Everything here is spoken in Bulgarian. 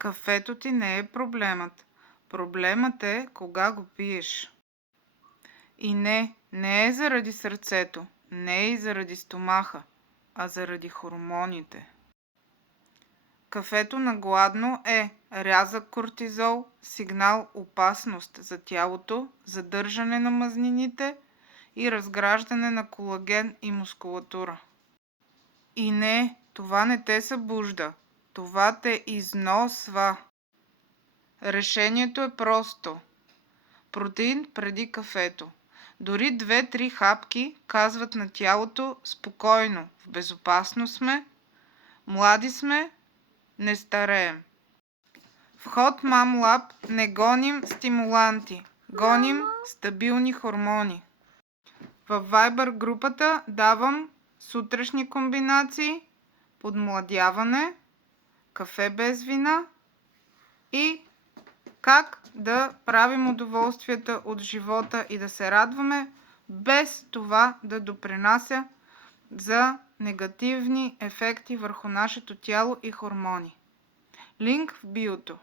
Кафето ти не е проблемът. Проблемът е кога го пиеш. И не е заради сърцето, не е и заради стомаха, а заради хормоните. Кафето на гладно е рязък кортизол, сигнал опасност за тялото, задържане на мазнините и разграждане на колаген и мускулатура. И това не те събужда, това те износва. Решението е просто. Протеин преди кафето. Дори 2-3 хапки казват на тялото спокойно, в безопасност сме, млади сме, не стареем. В Hot Mom Lab не гоним стимуланти, гоним стабилни хормони. В Viber групата давам сутрешни комбинации, подмладяване, кафе без вина и как да правим удоволствията от живота и да се радваме, без това да допринася за негативни ефекти върху нашето тяло и хормони. Линк в биото.